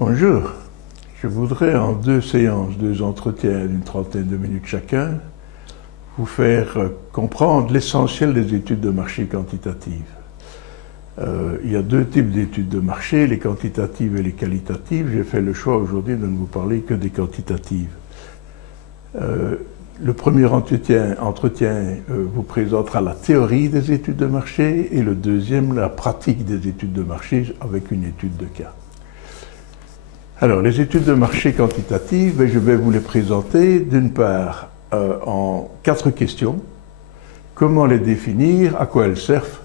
Bonjour, je voudrais en 2 séances, 2 entretiens d'une trentaine de minutes chacun, vous faire comprendre l'essentiel des études de marché quantitatives. Il y a 2 types d'études de marché, les quantitatives et les qualitatives. J'ai fait le choix aujourd'hui de ne vous parler que des quantitatives. Le premier entretien vous présentera la théorie des études de marché et le deuxième la pratique des études de marché avec une étude de cas. Alors, les études de marché quantitatives, je vais vous les présenter d'une part en 4 questions. Comment les définir, à quoi elles servent,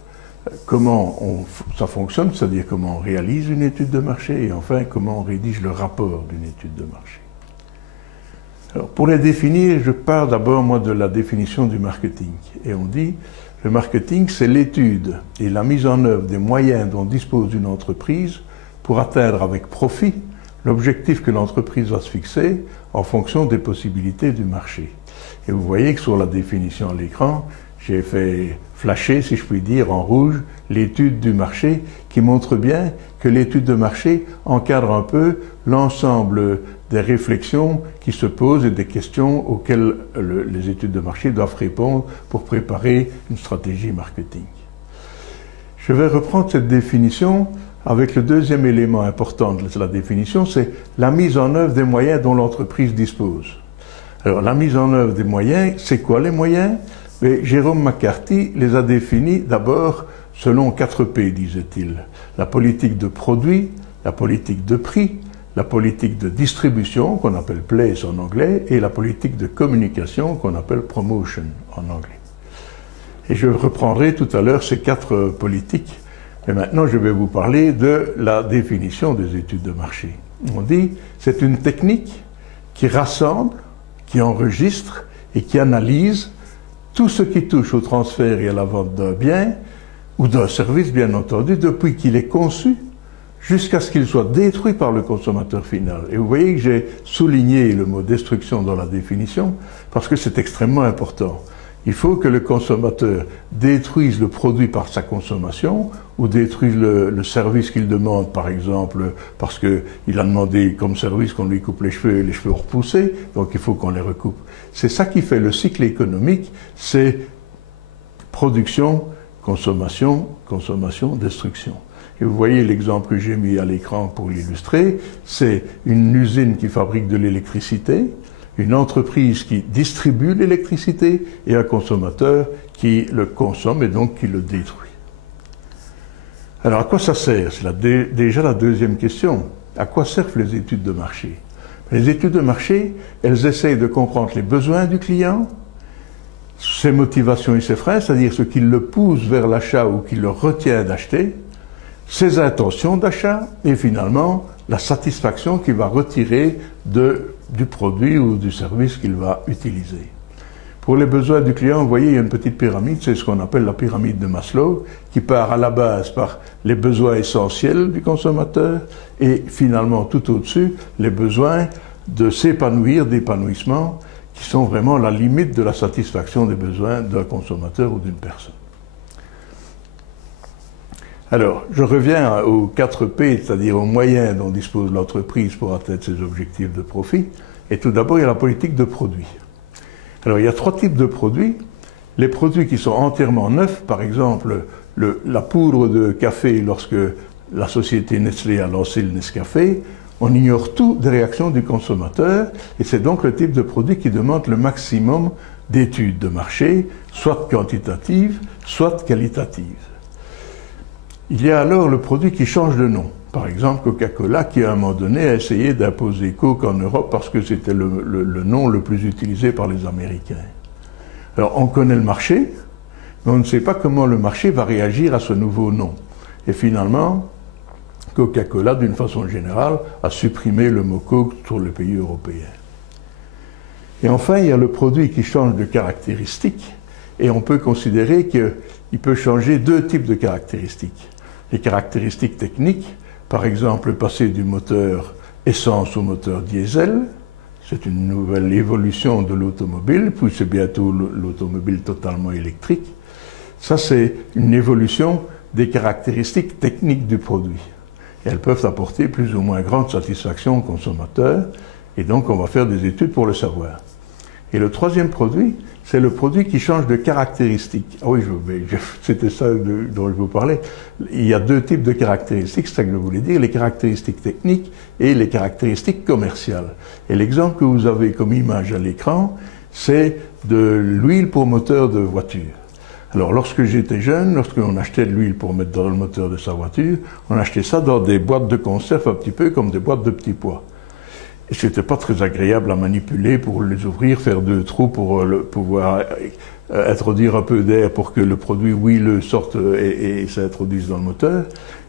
comment ça fonctionne, c'est-à-dire comment on réalise une étude de marché, et enfin comment on rédige le rapport d'une étude de marché. Alors, pour les définir, je pars d'abord moi de la définition du marketing. Et on dit, le marketing, c'est l'étude et la mise en œuvre des moyens dont dispose une entreprise pour atteindre avec profit l'objectif que l'entreprise va se fixer en fonction des possibilités du marché. Et vous voyez que sur la définition à l'écran, j'ai fait flasher, si je puis dire, en rouge, l'étude du marché qui montre bien que l'étude de marché encadre un peu l'ensemble des réflexions qui se posent et des questions auxquelles les études de marché doivent répondre pour préparer une stratégie marketing. Je vais reprendre cette définition avec le deuxième élément important de la définition, c'est la mise en œuvre des moyens dont l'entreprise dispose. Alors, la mise en œuvre des moyens, c'est quoi les moyens? Mais Jérôme McCarthy les a définis d'abord selon 4 P, disait-il. La politique de produit, la politique de prix, la politique de distribution, qu'on appelle place en anglais, et la politique de communication, qu'on appelle promotion en anglais. Et je reprendrai tout à l'heure ces 4 politiques. Et maintenant, je vais vous parler de la définition des études de marché. On dit, c'est une technique qui rassemble, qui enregistre et qui analyse tout ce qui touche au transfert et à la vente d'un bien ou d'un service, bien entendu, depuis qu'il est conçu jusqu'à ce qu'il soit détruit par le consommateur final. Et vous voyez que j'ai souligné le mot destruction dans la définition parce que c'est extrêmement important. Il faut que le consommateur détruise le produit par sa consommation ou détruise le service qu'il demande, par exemple, parce qu'il a demandé comme service qu'on lui coupe les cheveux et les cheveux repoussés, donc il faut qu'on les recoupe. C'est ça qui fait le cycle économique, c'est production, consommation, consommation, destruction. Et vous voyez l'exemple que j'ai mis à l'écran pour l'illustrer, c'est une usine qui fabrique de l'électricité, une entreprise qui distribue l'électricité et un consommateur qui le consomme et donc qui le détruit. Alors à quoi ça sert? C'est déjà la deuxième question. À quoi servent les études de marché? Les études de marché, elles essayent de comprendre les besoins du client, ses motivations et ses freins, c'est-à-dire ce qui le pousse vers l'achat ou qui le retient d'acheter, ses intentions d'achat et finalement la satisfaction qu'il va retirer du produit ou du service qu'il va utiliser. Pour les besoins du client, vous voyez, il y a une petite pyramide, c'est ce qu'on appelle la pyramide de Maslow, qui part à la base par les besoins essentiels du consommateur et finalement tout au-dessus, les besoins de s'épanouir, d'épanouissement, qui sont vraiment la limite de la satisfaction des besoins d'un consommateur ou d'une personne. Alors, je reviens aux 4 P, c'est-à-dire aux moyens dont dispose l'entreprise pour atteindre ses objectifs de profit. Et tout d'abord, il y a la politique de produit. Alors, il y a 3 types de produits. Les produits qui sont entièrement neufs, par exemple, la poudre de café, lorsque la société Nestlé a lancé le Nescafé, on ignore tout des réactions du consommateur, et c'est donc le type de produit qui demande le maximum d'études de marché, soit quantitatives, soit qualitatives. Il y a alors le produit qui change de nom. Par exemple, Coca-Cola qui, à un moment donné, a essayé d'imposer Coke en Europe parce que c'était le nom le plus utilisé par les Américains. Alors, on connaît le marché, mais on ne sait pas comment le marché va réagir à ce nouveau nom. Et finalement, Coca-Cola, d'une façon générale, a supprimé le mot Coke sur le pays européen. Et enfin, il y a le produit qui change de caractéristiques, et on peut considérer qu'il peut changer 2 types de caractéristiques. Les caractéristiques techniques, par exemple passer du moteur essence au moteur diesel, c'est une nouvelle évolution de l'automobile, puis c'est bientôt l'automobile totalement électrique. Ça, c'est une évolution des caractéristiques techniques du produit. et elles peuvent apporter plus ou moins grande satisfaction au consommateur, et donc on va faire des études pour le savoir. Et le troisième produit, c'est le produit qui change de caractéristiques. Ah oui, c'était ça dont je vous parlais. Il y a deux types de caractéristiques, c'est ça que je voulais dire, les caractéristiques techniques et les caractéristiques commerciales. Et l'exemple que vous avez comme image à l'écran, c'est de l'huile pour moteur de voiture. Alors, lorsque j'étais jeune, lorsqu'on achetait de l'huile pour mettre dans le moteur de sa voiture, on achetait ça dans des boîtes de conserve, un petit peu comme des boîtes de petits pois. Et c'était pas très agréable à manipuler pour les ouvrir, faire deux trous pour pouvoir introduire un peu d'air pour que le produit huileux sorte et s'introduise dans le moteur.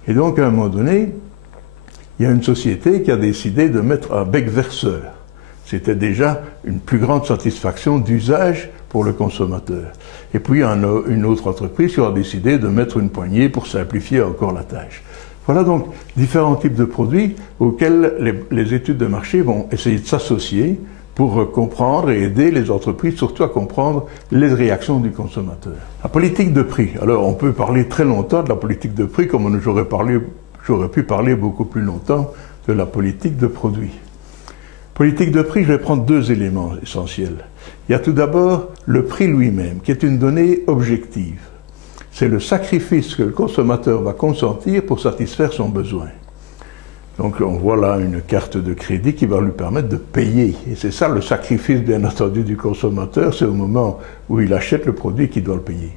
Et donc, à un moment donné, il y a une société qui a décidé de mettre un bec verseur. C'était déjà une plus grande satisfaction d'usage pour le consommateur. Et puis, une autre entreprise qui a décidé de mettre une poignée pour simplifier encore la tâche. Voilà donc différents types de produits auxquels les études de marché vont essayer de s'associer pour comprendre et aider les entreprises, surtout à comprendre les réactions du consommateur. La politique de prix. Alors, on peut parler très longtemps de la politique de prix, comme j'aurais pu parler beaucoup plus longtemps de la politique de produit. Politique de prix, je vais prendre deux éléments essentiels. Il y a tout d'abord le prix lui-même, qui est une donnée objective. C'est le sacrifice que le consommateur va consentir pour satisfaire son besoin. Donc on voit là une carte de crédit qui va lui permettre de payer. Et c'est ça le sacrifice, bien entendu, du consommateur, c'est au moment où il achète le produit qu'il doit le payer.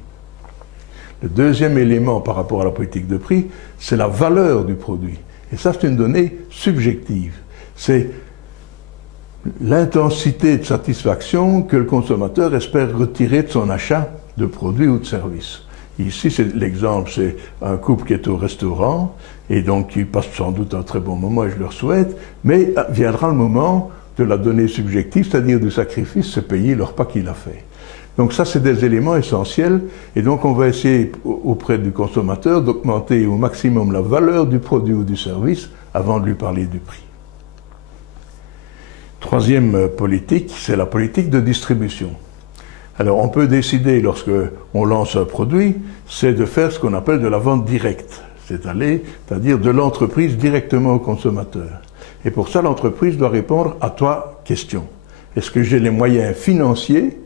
Le deuxième élément par rapport à la politique de prix, c'est la valeur du produit. Et ça, c'est une donnée subjective. C'est l'intensité de satisfaction que le consommateur espère retirer de son achat de produits ou de services. Ici, l'exemple, c'est un couple qui est au restaurant, et donc qui passe sans doute un très bon moment, et je leur souhaite, mais viendra le moment de la donnée subjective, c'est-à-dire du sacrifice, c'est payer le repas qu'il a fait. Donc ça, c'est des éléments essentiels, et donc on va essayer auprès du consommateur d'augmenter au maximum la valeur du produit ou du service avant de lui parler du prix. Troisième politique, c'est la politique de distribution. Alors, on peut décider, lorsque on lance un produit, c'est de faire ce qu'on appelle de la vente directe, c'est-à-dire de l'entreprise directement au consommateur. Et pour ça, l'entreprise doit répondre à trois questions. Est-ce que j'ai les moyens financiers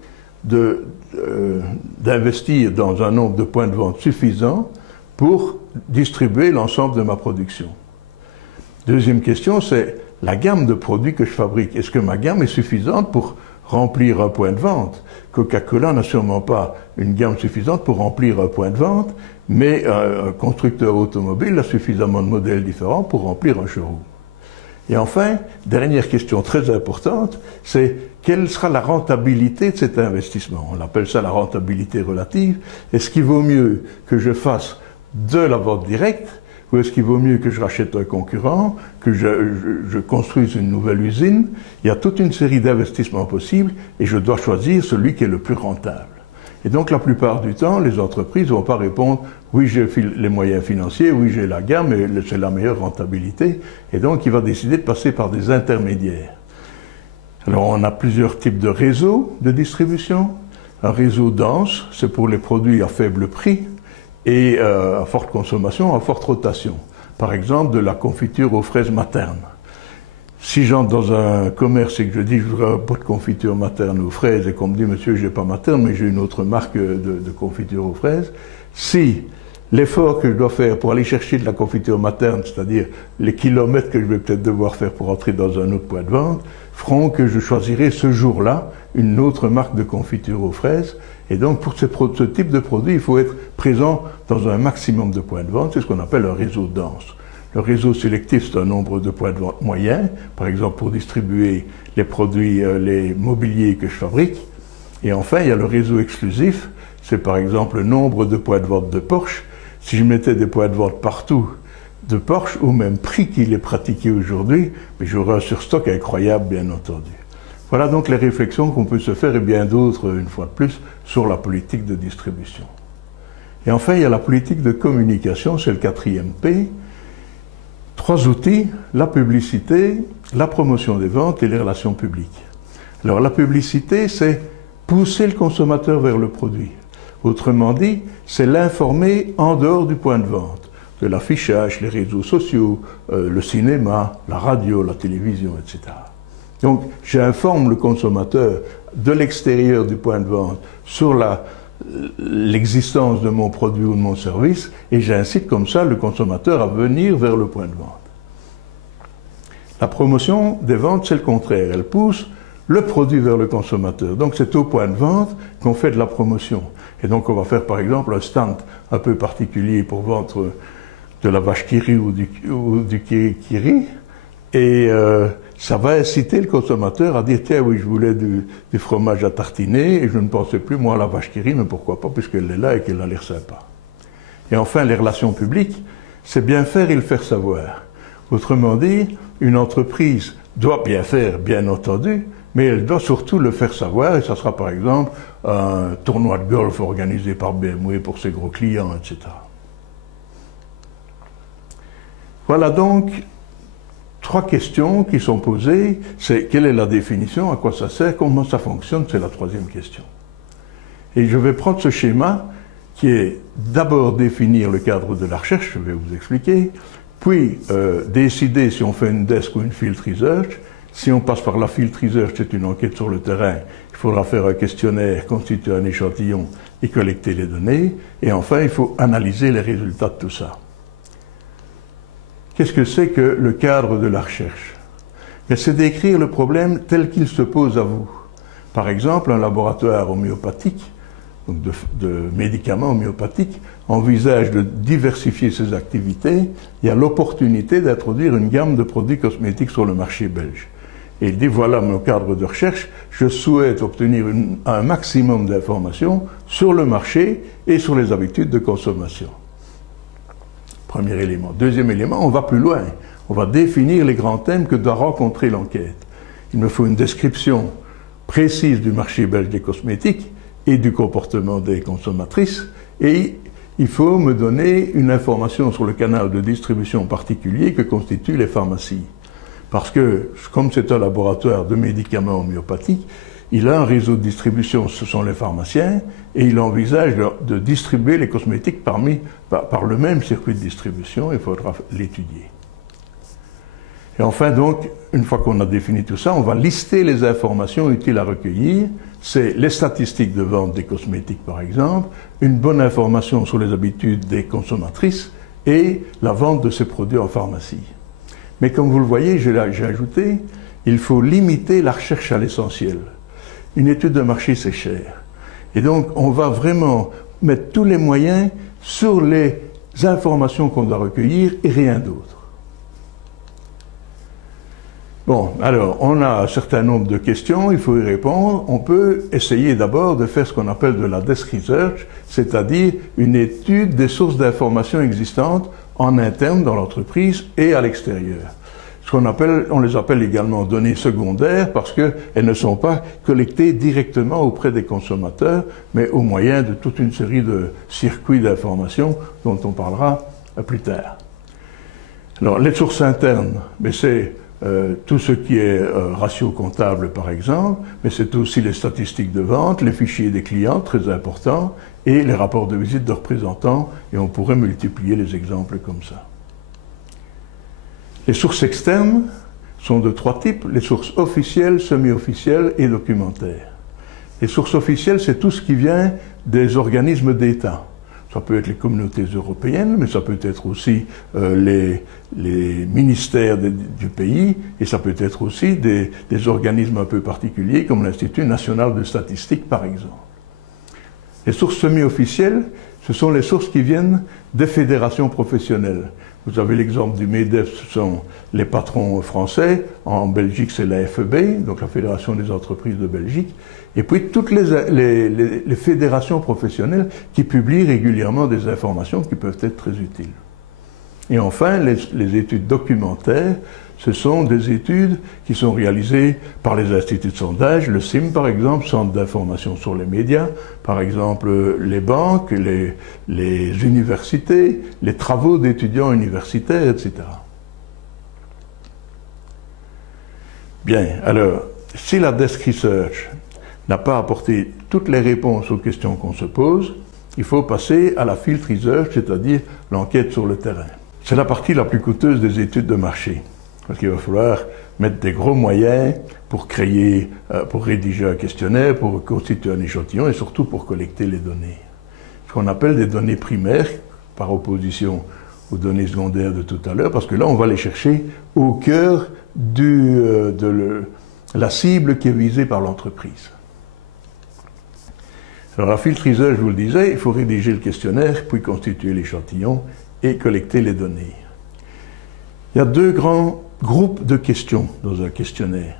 d'investir dans un nombre de points de vente suffisant pour distribuer l'ensemble de ma production? Deuxième question, c'est la gamme de produits que je fabrique. Est-ce que ma gamme est suffisante pour remplir un point de vente? Coca-Cola n'a sûrement pas une gamme suffisante pour remplir un point de vente, mais un constructeur automobile a suffisamment de modèles différents pour remplir un showroom. Et enfin, dernière question très importante, c'est quelle sera la rentabilité de cet investissement? On appelle ça la rentabilité relative. Est-ce qu'il vaut mieux que je fasse de la vente directe, ou est-ce qu'il vaut mieux que je rachète un concurrent, que je construise une nouvelle usine? Il y a toute une série d'investissements possibles et je dois choisir celui qui est le plus rentable. Et donc la plupart du temps, les entreprises ne vont pas répondre « oui, j'ai les moyens financiers, oui, j'ai la gamme, et c'est la meilleure rentabilité ». Et donc il va décider de passer par des intermédiaires. Alors on a plusieurs types de réseaux de distribution. Un réseau dense, c'est pour les produits à faible prix et à forte consommation, à forte rotation. Par exemple, de la confiture aux fraises maternes. Si j'entre dans un commerce et que je dis je voudrais un pot de confiture materne aux fraises et qu'on me dit monsieur, j'ai pas materne, mais j'ai une autre marque de confiture aux fraises, si l'effort que je dois faire pour aller chercher de la confiture materne, c'est-à-dire les kilomètres que je vais peut-être devoir faire pour entrer dans un autre point de vente, feront que je choisirai ce jour-là une autre marque de confiture aux fraises. Et donc, pour ce type de produit, il faut être présent dans un maximum de points de vente. C'est ce qu'on appelle un réseau dense. Le réseau sélectif, c'est un nombre de points de vente moyens, par exemple pour distribuer les produits, les mobiliers que je fabrique. Et enfin, il y a le réseau exclusif, c'est par exemple le nombre de points de vente de Porsche. Si je mettais des points de vente partout de Porsche, au même prix qu'il est pratiqué aujourd'hui, j'aurais un surstock incroyable, bien entendu. Voilà donc les réflexions qu'on peut se faire, et bien d'autres, une fois de plus, sur la politique de distribution. Et enfin, il y a la politique de communication, c'est le 4e P. 3 outils, la publicité, la promotion des ventes et les relations publiques. Alors la publicité, c'est pousser le consommateur vers le produit. Autrement dit, c'est l'informer en dehors du point de vente. de l'affichage, les réseaux sociaux, le cinéma, la radio, la télévision, etc. Donc j'informe le consommateur de l'extérieur du point de vente sur l'existence de mon produit ou de mon service, et j'incite comme ça le consommateur à venir vers le point de vente. La promotion des ventes, c'est le contraire. Elle pousse le produit vers le consommateur. Donc c'est au point de vente qu'on fait de la promotion. Et donc on va faire par exemple un stand un peu particulier pour vendre de la vache qui rit ou du kiri. Et ça va inciter le consommateur à dire « Tiens, oui, je voulais du fromage à tartiner et je ne pensais plus, moi, à la vache qui rit, mais pourquoi pas, puisqu'elle est là et qu'elle a l'air sympa. » Et enfin, les relations publiques, c'est bien faire et le faire savoir. Autrement dit, une entreprise doit bien faire, bien entendu, mais elle doit surtout le faire savoir, et ça sera par exemple un tournoi de golf organisé par BMW pour ses gros clients, etc. Voilà donc 3 questions qui sont posées. C'est quelle est la définition, à quoi ça sert, comment ça fonctionne, c'est la 3e question. Et je vais prendre ce schéma qui est d'abord définir le cadre de la recherche, je vais vous expliquer, puis décider si on fait une desk ou une field research. Si on passe par la field research, c'est une enquête sur le terrain, il faudra faire un questionnaire, constituer un échantillon et collecter les données. Et enfin, il faut analyser les résultats de tout ça. Qu'est-ce que c'est que le cadre de la recherche? C'est d'écrire le problème tel qu'il se pose à vous. Par exemple, un laboratoire homéopathique, donc de médicaments homéopathiques, envisage de diversifier ses activités. Il y a l'opportunité d'introduire une gamme de produits cosmétiques sur le marché belge. Et il dit, voilà mon cadre de recherche, je souhaite obtenir un maximum d'informations sur le marché et sur les habitudes de consommation. Premier élément. Deuxième élément, on va plus loin. On va définir les grands thèmes que doit rencontrer l'enquête. Il me faut une description précise du marché belge des cosmétiques et du comportement des consommatrices, et il faut me donner une information sur le canal de distribution particulier que constituent les pharmacies. Parce que, comme c'est un laboratoire de médicaments homéopathiques, il a un réseau de distribution, ce sont les pharmaciens, et il envisage de distribuer les cosmétiques par le même circuit de distribution, il faudra l'étudier. Et enfin donc, une fois qu'on a défini tout ça, on va lister les informations utiles à recueillir. C'est les statistiques de vente des cosmétiques par exemple, une bonne information sur les habitudes des consommatrices et la vente de ces produits en pharmacie. Mais comme vous le voyez, j'ai ajouté, il faut limiter la recherche à l'essentiel. Une étude de marché, c'est cher. Et donc, on va vraiment mettre tous les moyens sur les informations qu'on doit recueillir et rien d'autre. Bon, alors, on a un certain nombre de questions, il faut y répondre. On peut essayer d'abord de faire ce qu'on appelle de la desk research, c'est-à-dire une étude des sources d'informations existantes en interne dans l'entreprise et à l'extérieur. On les appelle également données secondaires parce qu'elles ne sont pas collectées directement auprès des consommateurs, mais au moyen de toute une série de circuits d'information dont on parlera plus tard. Alors, les sources internes, c'est tout ce qui est ratio comptable par exemple, mais c'est aussi les statistiques de vente, les fichiers des clients, très importants, et les rapports de visite de représentants, et on pourrait multiplier les exemples comme ça. Les sources externes sont de 3 types, les sources officielles, semi-officielles et documentaires. Les sources officielles, c'est tout ce qui vient des organismes d'État. Ça peut être les communautés européennes, mais ça peut être aussi les ministères du pays, et ça peut être aussi des organismes un peu particuliers, comme l'Institut national de statistique, par exemple. Les sources semi-officielles, ce sont les sources qui viennent des fédérations professionnelles. Vous avez l'exemple du MEDEF, ce sont les patrons français. En Belgique, c'est la FEB, donc la Fédération des entreprises de Belgique. Et puis toutes les fédérations professionnelles qui publient régulièrement des informations qui peuvent être très utiles. Et enfin, les études documentaires, ce sont des études qui sont réalisées par les instituts de sondage, le CIM par exemple, Centre d'information sur les médias, par exemple les banques, les universités, les travaux d'étudiants universitaires, etc. Bien, alors, si la desk research n'a pas apporté toutes les réponses aux questions qu'on se pose, il faut passer à la field research, c'est-à-dire l'enquête sur le terrain. C'est la partie la plus coûteuse des études de marché, parce qu'il va falloir mettre des gros moyens pour créer, pour rédiger un questionnaire, pour constituer un échantillon et surtout pour collecter les données. Ce qu'on appelle des données primaires, par opposition aux données secondaires de tout à l'heure, parce que là, on va les chercher au cœur de la cible qui est visée par l'entreprise. Alors la field research, je vous le disais, il faut rédiger le questionnaire, puis constituer l'échantillon et collecter les données. Il y a deux grands groupes de questions dans un questionnaire.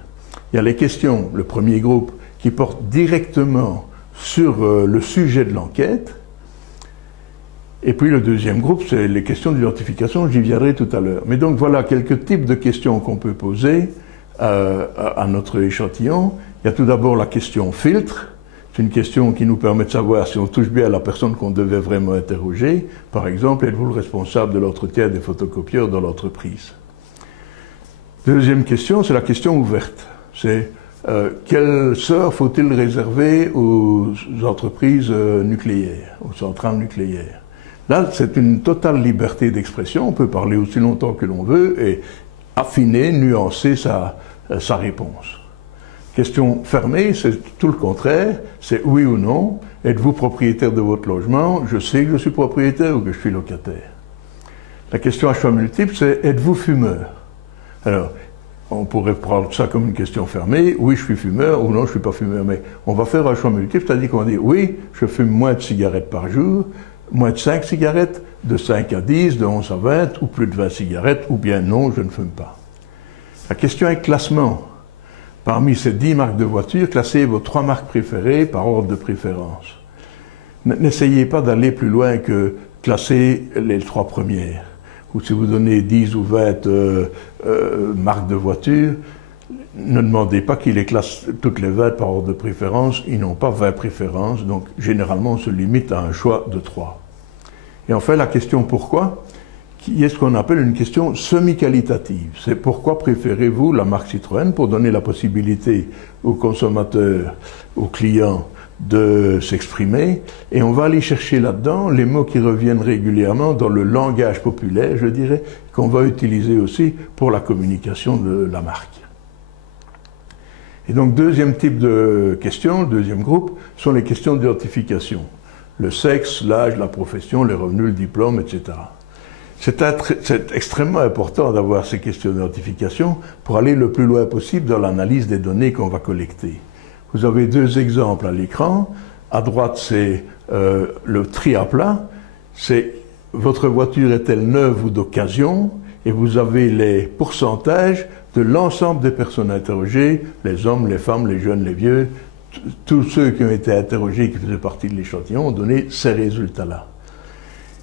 Il y a les questions, le premier groupe, qui portent directement sur le sujet de l'enquête, et puis le deuxième groupe, c'est les questions d'identification, j'y viendrai tout à l'heure. Mais donc voilà quelques types de questions qu'on peut poser à notre échantillon. Il y a tout d'abord la question filtre. C'est une question qui nous permet de savoir si on touche bien à la personne qu'on devait vraiment interroger. Par exemple, êtes-vous le responsable de l'entretien des photocopieurs dans l'entreprise? Deuxième question, c'est la question ouverte. C'est quel sort faut-il réserver aux entreprises nucléaires, aux centrales nucléaires? Là, c'est une totale liberté d'expression. On peut parler aussi longtemps que l'on veut et affiner, nuancer sa réponse. Question fermée, c'est tout le contraire, c'est oui ou non. Êtes-vous propriétaire de votre logement? Je sais que je suis propriétaire ou que je suis locataire. La question à choix multiple, c'est êtes-vous fumeur? Alors, on pourrait prendre ça comme une question fermée, oui je suis fumeur ou non je ne suis pas fumeur, mais on va faire un choix multiple, c'est-à-dire qu'on va dire oui, je fume moins de cigarettes par jour, moins de 5 cigarettes, de 5 à 10, de 11 à 20 ou plus de 20 cigarettes, ou bien non, je ne fume pas. La question est classement. Parmi ces 10 marques de voitures, classez vos 3 marques préférées par ordre de préférence. N'essayez pas d'aller plus loin que classer les 3 premières. Ou si vous donnez 10 ou 20 marques de voitures, ne demandez pas qu'ils les classent toutes les 20 par ordre de préférence. Ils n'ont pas 20 préférences, donc généralement on se limite à un choix de 3. Et enfin la question pourquoi, qui est ce qu'on appelle une question semi-qualitative. C'est pourquoi préférez-vous la marque Citroën pour donner la possibilité aux consommateurs, aux clients de s'exprimer. Et on va aller chercher là-dedans les mots qui reviennent régulièrement dans le langage populaire, je dirais, qu'on va utiliser aussi pour la communication de la marque. Et donc, deuxième type de questions, deuxième groupe, sont les questions d'identification. Le sexe, l'âge, la profession, les revenus, le diplôme, etc. C'est extrêmement important d'avoir ces questions d'identification pour aller le plus loin possible dans l'analyse des données qu'on va collecter. Vous avez 2 exemples à l'écran. À droite, c'est le tri à plat. C'est votre voiture est-elle neuve ou d'occasion? Et vous avez les pourcentages de l'ensemble des personnes interrogées, les hommes, les femmes, les jeunes, les vieux. Tous ceux qui ont été interrogés, qui faisaient partie de l'échantillon, ont donné ces résultats-là.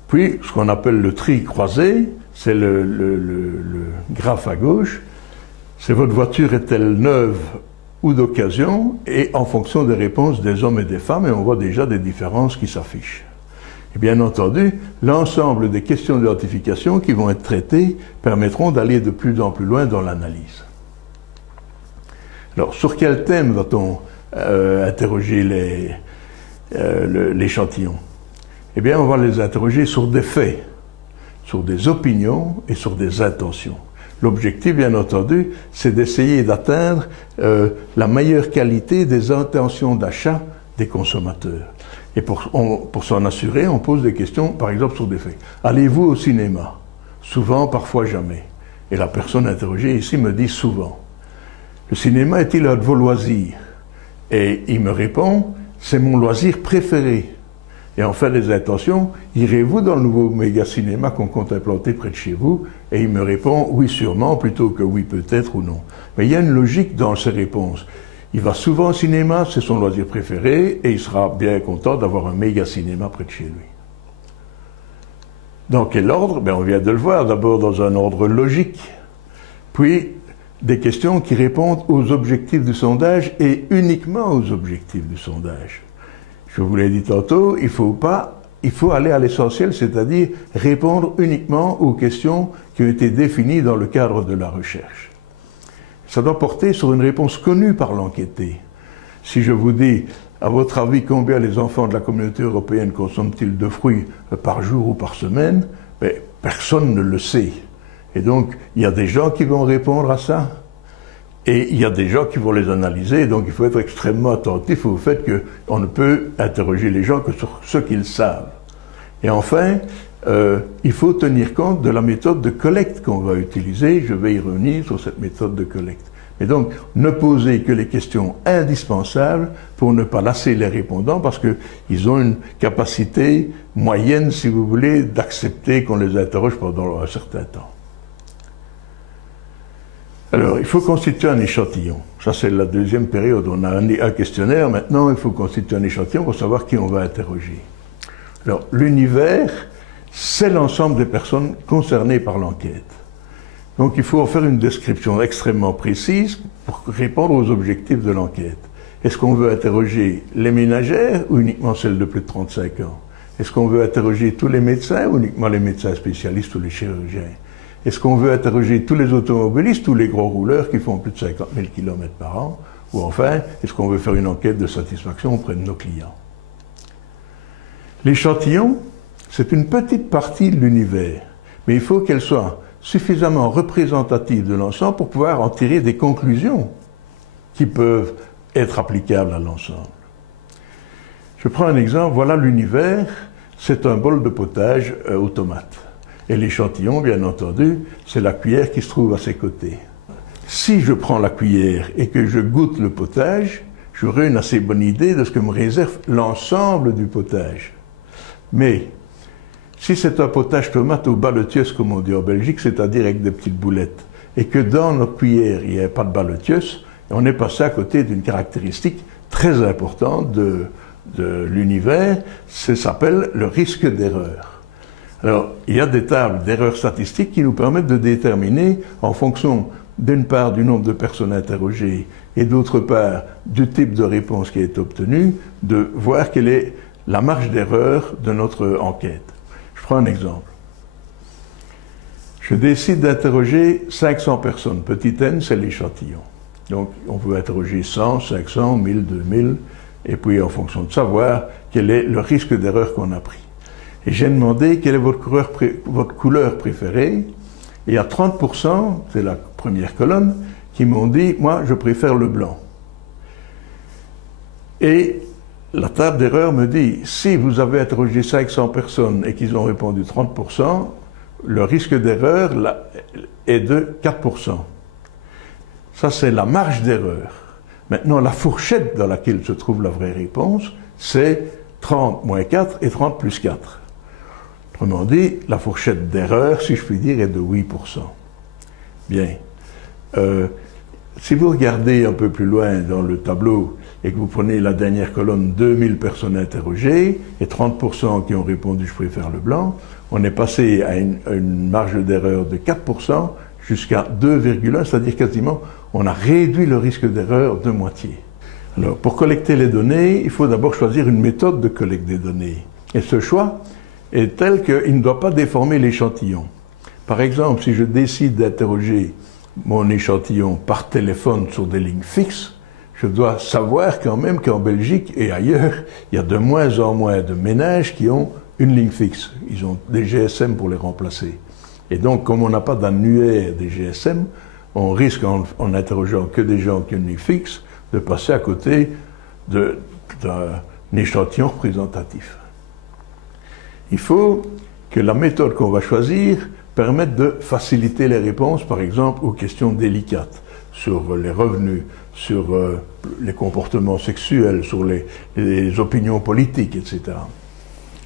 Puis, ce qu'on appelle le tri croisé, c'est le graphe à gauche. C'est votre voiture est-elle neuve ou d'occasion, et en fonction des réponses des hommes et des femmes, et on voit déjà des différences qui s'affichent. Et bien entendu, l'ensemble des questions d'identification qui vont être traitées permettront d'aller de plus en plus loin dans l'analyse. Alors, sur quel thème va-t-on interroger l'échantillon? Eh bien, on va les interroger sur des faits, sur des opinions et sur des intentions. L'objectif, bien entendu, c'est d'essayer d'atteindre la meilleure qualité des intentions d'achat des consommateurs. Et pour s'en assurer, on pose des questions, par exemple, sur des faits. Allez-vous au cinéma? Souvent, parfois jamais. Et la personne interrogée ici me dit souvent. Le cinéma est-il un de vos loisirs? Et il me répond, c'est mon loisir préféré. Et en fait des intentions, irez-vous dans le nouveau méga cinéma qu'on compte implanter près de chez vous? Et il me répond oui sûrement plutôt que oui peut-être ou non. Mais il y a une logique dans ces réponses. Il va souvent au cinéma, c'est son loisir préféré, et il sera bien content d'avoir un méga cinéma près de chez lui. Dans quel ordre? On vient de le voir, d'abord dans un ordre logique, puis des questions qui répondent aux objectifs du sondage et uniquement aux objectifs du sondage. Je vous l'ai dit tantôt, il faut aller à l'essentiel, c'est-à-dire répondre uniquement aux questions qui ont été définies dans le cadre de la recherche. Ça doit porter sur une réponse connue par l'enquêté. Si je vous dis à votre avis, combien les enfants de la communauté européenne consomment-ils de fruits par jour ou par semaine? Ben, personne ne le sait. Et donc, il y a des gens qui vont répondre à ça, et il y a des gens qui vont les analyser, donc il faut être extrêmement attentif au fait qu'on ne peut interroger les gens que sur ce qu'ils savent. Et enfin, il faut tenir compte de la méthode de collecte qu'on va utiliser. Je vais y revenir sur cette méthode de collecte. Et donc, ne poser que les questions indispensables pour ne pas lasser les répondants, parce qu'ils ont une capacité moyenne, si vous voulez, d'accepter qu'on les interroge pendant un certain temps. Alors, il faut constituer un échantillon. Ça, c'est la deuxième période. On a un questionnaire. Maintenant, il faut constituer un échantillon pour savoir qui on va interroger. Alors, l'univers, c'est l'ensemble des personnes concernées par l'enquête. Donc, il faut en faire une description extrêmement précise pour répondre aux objectifs de l'enquête. Est-ce qu'on veut interroger les ménagères ou uniquement celles de plus de 35 ans? Est-ce qu'on veut interroger tous les médecins ou uniquement les médecins spécialistes ou les chirurgiens? Est-ce qu'on veut interroger tous les automobilistes ou les gros rouleurs qui font plus de 50 000 km par an? Ou enfin, est-ce qu'on veut faire une enquête de satisfaction auprès de nos clients? L'échantillon, c'est une petite partie de l'univers, mais il faut qu'elle soit suffisamment représentative de l'ensemble pour pouvoir en tirer des conclusions qui peuvent être applicables à l'ensemble. Je prends un exemple, voilà l'univers, c'est un bol de potage aux tomates. Et l'échantillon, bien entendu, c'est la cuillère qui se trouve à ses côtés. Si je prends la cuillère et que je goûte le potage, j'aurai une assez bonne idée de ce que me réserve l'ensemble du potage. Mais si c'est un potage tomate au ballotieus, comme on dit en Belgique, c'est-à-dire avec des petites boulettes, et que dans notre cuillère, il n'y a pas de ballotieus, on est passé à côté d'une caractéristique très importante de l'univers, ça s'appelle le risque d'erreur. Alors, il y a des tables d'erreurs statistiques qui nous permettent de déterminer, en fonction d'une part du nombre de personnes interrogées et d'autre part du type de réponse qui est obtenue, de voir quelle est la marge d'erreur de notre enquête. Je prends un exemple. Je décide d'interroger 500 personnes. Petit n, c'est l'échantillon. Donc, on peut interroger 100, 500, 1000, 2000, et puis en fonction de savoir quel est le risque d'erreur qu'on a pris. Et j'ai demandé quelle est votre couleur préférée. Et il y a 30%, c'est la première colonne, qui m'ont dit, moi, je préfère le blanc. Et la table d'erreur me dit, si vous avez interrogé 500 personnes et qu'ils ont répondu 30%, le risque d'erreur est de 4%. Ça, c'est la marge d'erreur. Maintenant, la fourchette dans laquelle se trouve la vraie réponse, c'est 30 moins 4 et 30 plus 4. Autrement dit, la fourchette d'erreur, si je puis dire, est de 8%. Bien. Si vous regardez un peu plus loin dans le tableau et que vous prenez la dernière colonne, 2000 personnes interrogées et 30% qui ont répondu « je préfère le blanc », on est passé à une marge d'erreur de 4% jusqu'à 2,1, c'est-à-dire quasiment, on a réduit le risque d'erreur de moitié. Alors, pour collecter les données, il faut d'abord choisir une méthode de collecte des données. Et ce choix est tel qu'il ne doit pas déformer l'échantillon. Par exemple, si je décide d'interroger mon échantillon par téléphone sur des lignes fixes, je dois savoir quand même qu'en Belgique et ailleurs, il y a de moins en moins de ménages qui ont une ligne fixe. Ils ont des GSM pour les remplacer. Et donc, comme on n'a pas d'annuaire des GSM, on risque, en interrogeant que des gens qui ont une ligne fixe, de passer à côté d'un échantillon représentatif. Il faut que la méthode qu'on va choisir permette de faciliter les réponses, par exemple, aux questions délicates, sur les revenus, sur les comportements sexuels, sur les opinions politiques, etc.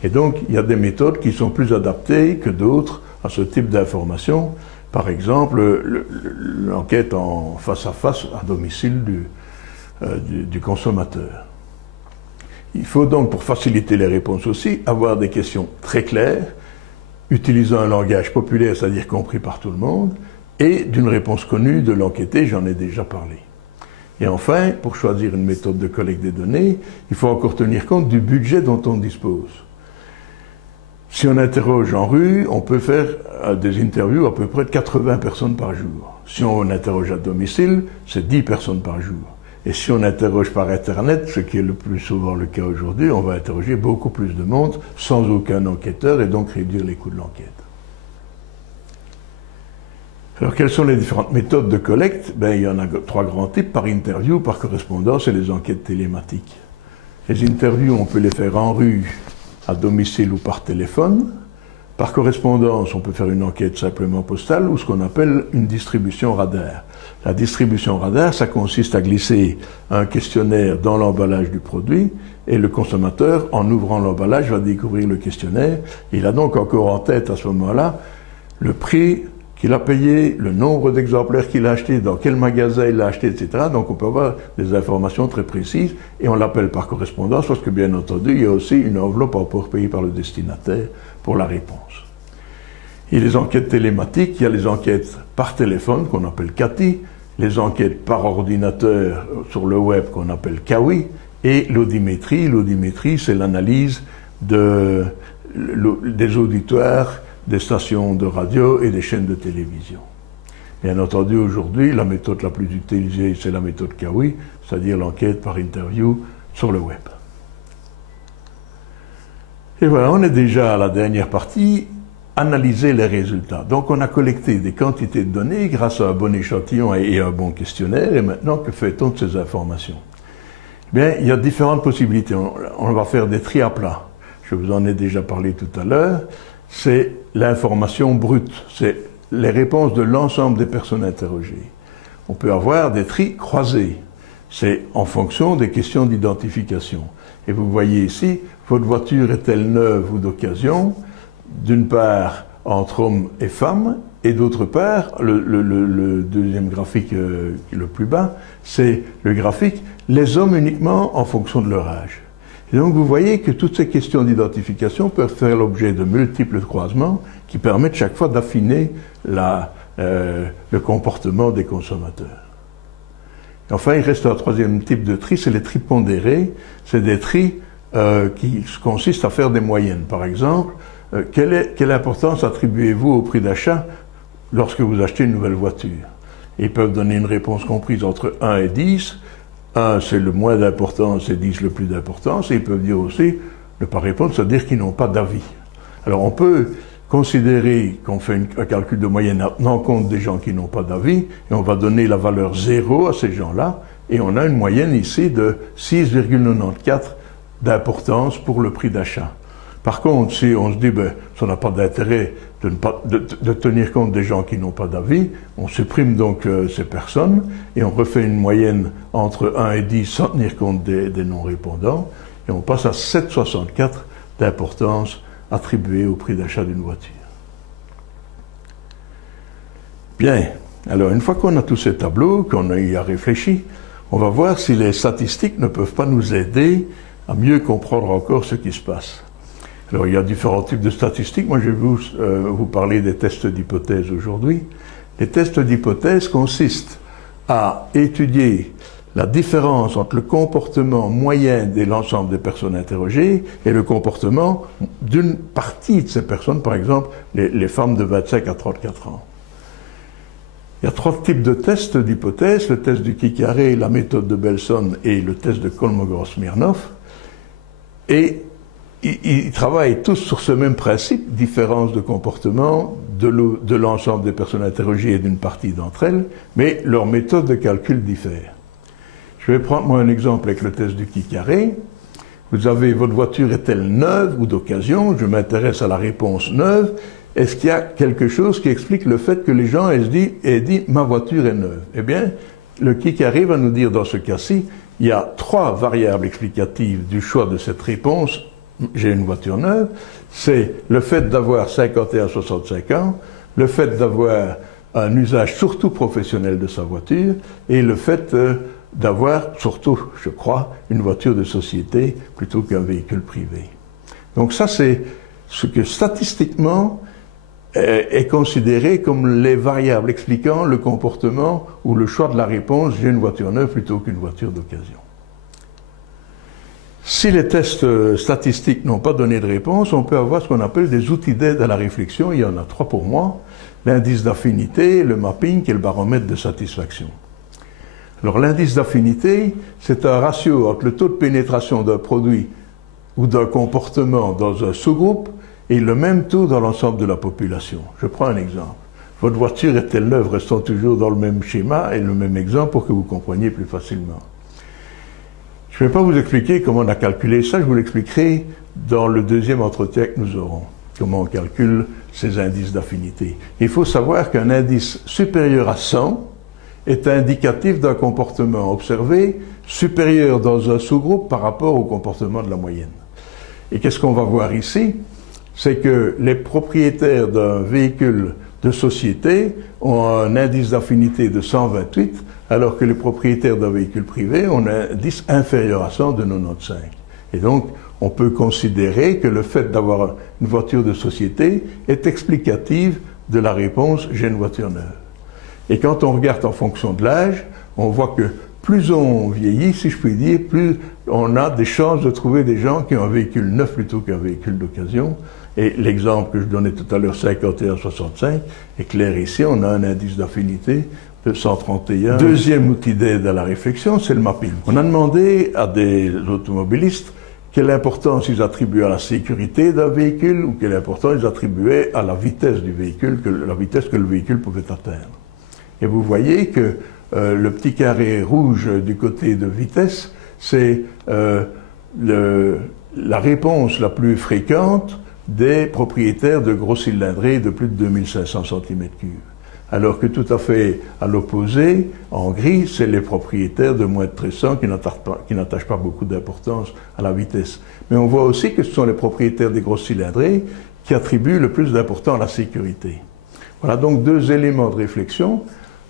Et donc, il y a des méthodes qui sont plus adaptées que d'autres à ce type d'information. Par exemple, l'enquête en face-à-face à domicile du consommateur. Il faut donc, pour faciliter les réponses aussi, avoir des questions très claires, utilisant un langage populaire, c'est-à-dire compris par tout le monde, et d'une réponse connue de l'enquêté, j'en ai déjà parlé. Et enfin, pour choisir une méthode de collecte des données, il faut encore tenir compte du budget dont on dispose. Si on interroge en rue, on peut faire des interviews à peu près de 80 personnes par jour. Si on interroge à domicile, c'est 10 personnes par jour. Et si on interroge par Internet, ce qui est le plus souvent le cas aujourd'hui, on va interroger beaucoup plus de monde sans aucun enquêteur et donc réduire les coûts de l'enquête. Alors, quelles sont les différentes méthodes de collecte? Il y en a trois grands types, par interview, par correspondance et les enquêtes télématiques. Les interviews, on peut les faire en rue, à domicile ou par téléphone. Par correspondance, on peut faire une enquête simplement postale ou ce qu'on appelle une distribution radar. La distribution radar, ça consiste à glisser un questionnaire dans l'emballage du produit et le consommateur, en ouvrant l'emballage, va découvrir le questionnaire. Il a donc encore en tête à ce moment-là le prix qu'il a payé, le nombre d'exemplaires qu'il a acheté, dans quel magasin il l'a acheté, etc. Donc on peut avoir des informations très précises et on l'appelle par correspondance parce que bien entendu il y a aussi une enveloppe encore payée par le destinataire pour la réponse. Et les enquêtes télématiques, il y a les enquêtes par téléphone qu'on appelle CATI, les enquêtes par ordinateur sur le web qu'on appelle CAWI et l'audimétrie. L'audimétrie, c'est l'analyse des auditoires des stations de radio et des chaînes de télévision. Bien entendu, aujourd'hui, la méthode la plus utilisée, c'est la méthode CAWI, c'est-à-dire l'enquête par interview sur le web. Et voilà, on est déjà à la dernière partie, analyser les résultats. Donc on a collecté des quantités de données grâce à un bon échantillon et un bon questionnaire, et maintenant, que fait-on de ces informations? Bien, il y a différentes possibilités. On va faire des tri à plat. Je vous en ai déjà parlé tout à l'heure. C'est l'information brute, c'est les réponses de l'ensemble des personnes interrogées. On peut avoir des tris croisés, c'est en fonction des questions d'identification. Et vous voyez ici, votre voiture est-elle neuve ou d'occasion? D'une part, entre hommes et femmes, et d'autre part, le deuxième graphique qui est le plus bas, c'est le graphique les hommes uniquement en fonction de leur âge. Et donc vous voyez que toutes ces questions d'identification peuvent faire l'objet de multiples croisements qui permettent chaque fois d'affiner le comportement des consommateurs. Et enfin, il reste un troisième type de tri, c'est les tris pondérés. C'est des tris qui consistent à faire des moyennes. Par exemple, quelle importance attribuez-vous au prix d'achat lorsque vous achetez une nouvelle voiture? Ils peuvent donner une réponse comprise entre 1 et 10. 1, c'est le moins d'importance, et 10, le plus d'importance. Et ils peuvent dire aussi, ne pas répondre, c'est-à-dire qu'ils n'ont pas d'avis. Alors on peut considérer qu'on fait un calcul de moyenne en tenant compte des gens qui n'ont pas d'avis, et on va donner la valeur 0 à ces gens-là, et on a une moyenne ici de 6,94 d'importance pour le prix d'achat. Par contre, si on se dit, ça n'a pas d'intérêt de tenir compte des gens qui n'ont pas d'avis, on supprime donc ces personnes et on refait une moyenne entre 1 et 10 sans tenir compte des non-répondants et on passe à 7,64 d'importance attribuée au prix d'achat d'une voiture. Bien, alors une fois qu'on a tous ces tableaux, qu'on y a réfléchi, on va voir si les statistiques ne peuvent pas nous aider à mieux comprendre encore ce qui se passe. Alors, il y a différents types de statistiques. Moi, je vais vous parler des tests d'hypothèse aujourd'hui. Les tests d'hypothèse consistent à étudier la différence entre le comportement moyen de l'ensemble des personnes interrogées et le comportement d'une partie de ces personnes, par exemple, les femmes de 25 à 34 ans. Il y a trois types de tests d'hypothèse, le test du Ki-Carré, la méthode de Belson et le test de Kolmogorov-Smirnov. Et ils travaillent tous sur ce même principe, différence de comportement de l'ensemble des personnes interrogées et d'une partie d'entre elles, mais leur méthode de calcul diffère. Je vais prendre moi un exemple avec le test du Ki-Carré. Vous avez, votre voiture est-elle neuve ou d'occasion? Je m'intéresse à la réponse neuve. Est-ce qu'il y a quelque chose qui explique le fait que les gens aient dit ma voiture est neuve? Eh bien, le Ki-Carré va nous dire dans ce cas-ci, il y a trois variables explicatives du choix de cette réponse. J'ai une voiture neuve, c'est le fait d'avoir 51 à 65 ans, le fait d'avoir un usage surtout professionnel de sa voiture et le fait d'avoir surtout, je crois, une voiture de société plutôt qu'un véhicule privé. Donc ça, c'est ce que statistiquement est considéré comme les variables expliquant le comportement ou le choix de la réponse « j'ai une voiture neuve plutôt qu'une voiture d'occasion ». Si les tests statistiques n'ont pas donné de réponse, on peut avoir ce qu'on appelle des outils d'aide à la réflexion. Il y en a trois pour moi. L'indice d'affinité, le mapping et le baromètre de satisfaction. Alors l'indice d'affinité, c'est un ratio entre le taux de pénétration d'un produit ou d'un comportement dans un sous-groupe et le même taux dans l'ensemble de la population. Je prends un exemple. Votre voiture est-elle neuve? Restons toujours dans le même schéma et le même exemple pour que vous compreniez plus facilement. Je ne vais pas vous expliquer comment on a calculé ça, je vous l'expliquerai dans le deuxième entretien que nous aurons. Comment on calcule ces indices d'affinité. Il faut savoir qu'un indice supérieur à 100 est indicatif d'un comportement observé supérieur dans un sous-groupe par rapport au comportement de la moyenne. Et qu'est-ce qu'on va voir ici? C'est que les propriétaires d'un véhicule de société ont un indice d'affinité de 128, alors que les propriétaires d'un véhicule privé ont un indice inférieur à 100 de 95. Et donc, on peut considérer que le fait d'avoir une voiture de société est explicatif de la réponse « j'ai une voiture neuve ». Et quand on regarde en fonction de l'âge, on voit que plus on vieillit, si je puis dire, plus on a des chances de trouver des gens qui ont un véhicule neuf plutôt qu'un véhicule d'occasion. Et l'exemple que je donnais tout à l'heure, 51-65, est clair ici, on a un indice d'affinité de 131. Deuxième outil d'aide à la réflexion, c'est le mapping. On a demandé à des automobilistes quelle importance ils attribuaient à la sécurité d'un véhicule ou quelle importance ils attribuaient à la vitesse du véhicule, la vitesse que le véhicule pouvait atteindre. Et vous voyez que le petit carré rouge du côté de vitesse, c'est la réponse la plus fréquente des propriétaires de gros cylindrés de plus de 2500 cm3. Alors que tout à fait à l'opposé, en gris, c'est les propriétaires de moins de 1300 qui n'attachent pas beaucoup d'importance à la vitesse. Mais on voit aussi que ce sont les propriétaires des gros cylindrés qui attribuent le plus d'importance à la sécurité. Voilà donc deux éléments de réflexion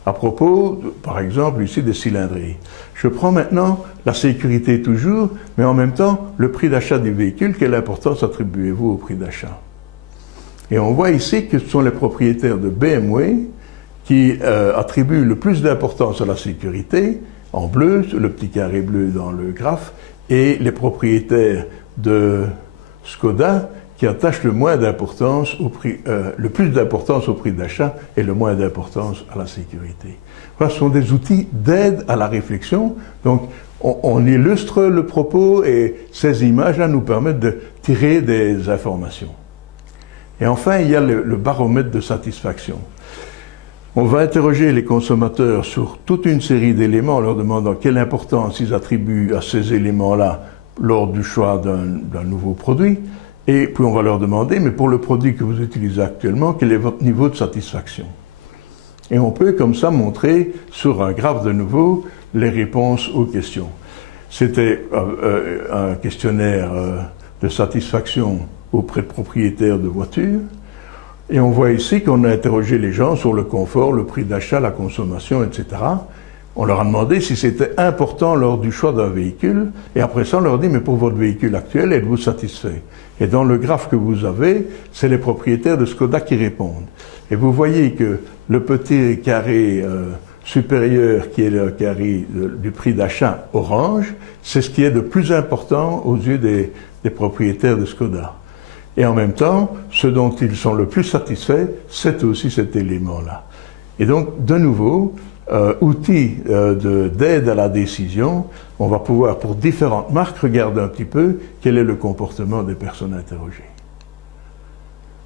à propos, par exemple, ici des cylindrés. Je prends maintenant la sécurité toujours, mais en même temps le prix d'achat du véhicule. Quelle importance attribuez-vous au prix d'achat? Et on voit ici que ce sont les propriétaires de BMW qui attribuent le plus d'importance à la sécurité, en bleu, le petit carré bleu dans le graphe, et les propriétaires de Skoda qui attachent le moins d'importance au prix, le plus d'importance au prix d'achat et le moins d'importance à la sécurité. Voilà, ce sont des outils d'aide à la réflexion. Donc, on illustre le propos et ces images-là nous permettent de tirer des informations. Et enfin, il y a le baromètre de satisfaction. On va interroger les consommateurs sur toute une série d'éléments en leur demandant quelle importance ils attribuent à ces éléments-là lors du choix d'un nouveau produit. Et puis on va leur demander, mais pour le produit que vous utilisez actuellement, quel est votre niveau de satisfaction? Et on peut comme ça montrer sur un graphe de nouveau les réponses aux questions. C'était un questionnaire de satisfaction auprès de propriétaires de voitures. Et on voit ici qu'on a interrogé les gens sur le confort, le prix d'achat, la consommation, etc. On leur a demandé si c'était important lors du choix d'un véhicule. Et après ça, on leur dit, mais pour votre véhicule actuel, êtes-vous satisfait? Et dans le graphe que vous avez, c'est les propriétaires de Skoda qui répondent. Et vous voyez que le petit carré supérieur, qui est le carré du prix d'achat orange, c'est ce qui est de plus important aux yeux des propriétaires de Skoda. Et en même temps, ce dont ils sont le plus satisfaits, c'est aussi cet élément-là. Et donc, de nouveau, outil d'aide à la décision, on va pouvoir, pour différentes marques, regarder un petit peu quel est le comportement des personnes interrogées.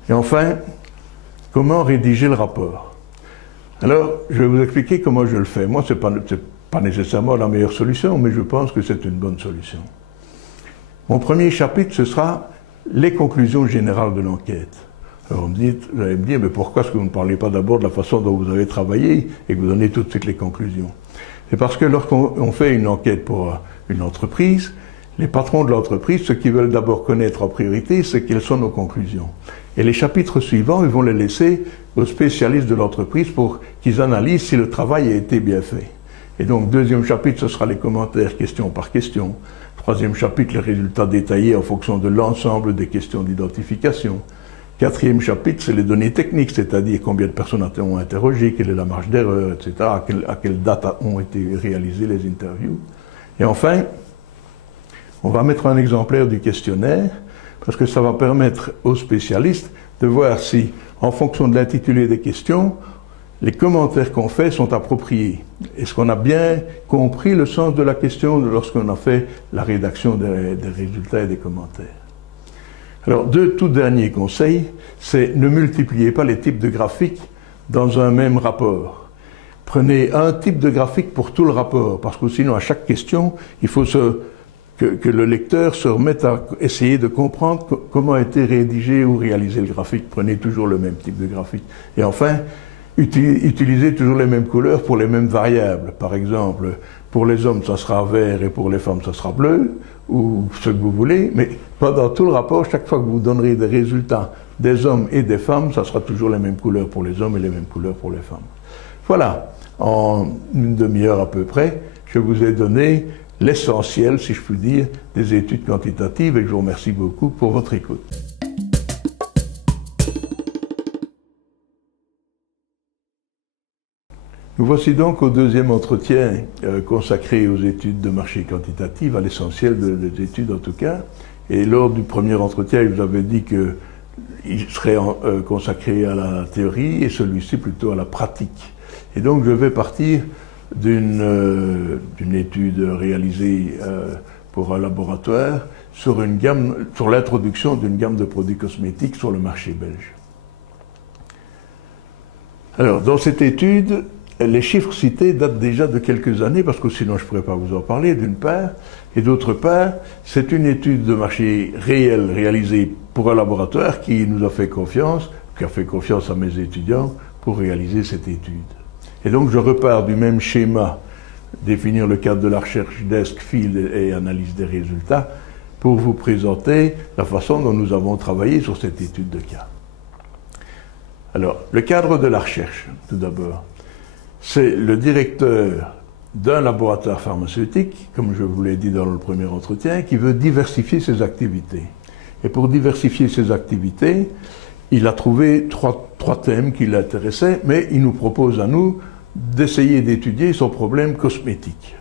Et enfin, comment rédiger le rapport? Alors, je vais vous expliquer comment je le fais. Moi, ce n'est pas nécessairement la meilleure solution, mais je pense que c'est une bonne solution. Mon premier chapitre, ce sera les conclusions générales de l'enquête. Alors vous allez me dire, mais pourquoi est-ce que vous ne parlez pas d'abord de la façon dont vous avez travaillé et que vous donnez tout de suite les conclusions? C'est parce que lorsqu'on fait une enquête pour une entreprise, les patrons de l'entreprise, ce qu'ils veulent d'abord connaître en priorité, c'est quelles sont nos conclusions. Et les chapitres suivants, ils vont les laisser aux spécialistes de l'entreprise pour qu'ils analysent si le travail a été bien fait. Et donc, deuxième chapitre, ce sera les commentaires question par question. Troisième chapitre, les résultats détaillés en fonction de l'ensemble des questions d'identification. Quatrième chapitre, c'est les données techniques, c'est-à-dire combien de personnes ont interrogé, quelle est la marge d'erreur, etc., à quelle date ont été réalisées les interviews. Et enfin, on va mettre un exemplaire du questionnaire, parce que ça va permettre aux spécialistes de voir si, en fonction de l'intitulé des questions, les commentaires qu'on fait sont appropriés. Est-ce qu'on a bien compris le sens de la question lorsqu'on a fait la rédaction des résultats et des commentaires? Alors, deux tout derniers conseils, c'est ne multipliez pas les types de graphiques dans un même rapport. Prenez un type de graphique pour tout le rapport, parce que sinon, à chaque question, il faut que le lecteur se remette à essayer de comprendre comment a été rédigé ou réalisé le graphique. Prenez toujours le même type de graphique. Et enfin, utilisez toujours les mêmes couleurs pour les mêmes variables. Par exemple, pour les hommes, ça sera vert et pour les femmes, ça sera bleu, ou ce que vous voulez, mais pendant tout le rapport, chaque fois que vous donnerez des résultats des hommes et des femmes, ça sera toujours les mêmes couleurs pour les hommes et les mêmes couleurs pour les femmes. Voilà, en une demi-heure à peu près, je vous ai donné l'essentiel, si je puis dire, des études quantitatives et je vous remercie beaucoup pour votre écoute. Nous voici donc au deuxième entretien consacré aux études de marché quantitatives, à l'essentiel des études en tout cas. Et lors du premier entretien, je vous avais dit qu'il serait consacré à la théorie et celui-ci plutôt à la pratique. Et donc je vais partir d'une étude réalisée pour un laboratoire sur l'introduction d'une gamme de produits cosmétiques sur le marché belge. Alors, dans cette étude, les chiffres cités datent déjà de quelques années, parce que sinon je ne pourrais pas vous en parler, d'une part. Et d'autre part, c'est une étude de marché réelle réalisée pour un laboratoire qui nous a fait confiance, qui a fait confiance à mes étudiants pour réaliser cette étude. Et donc je repars du même schéma, définir le cadre de la recherche, desk, field et analyse des résultats, pour vous présenter la façon dont nous avons travaillé sur cette étude de cas. Alors, le cadre de la recherche, tout d'abord. C'est le directeur d'un laboratoire pharmaceutique, comme je vous l'ai dit dans le premier entretien, qui veut diversifier ses activités. Et pour diversifier ses activités, il a trouvé trois thèmes qui l'intéressaient, mais il nous propose à nous d'essayer d'étudier son problème cosmétique.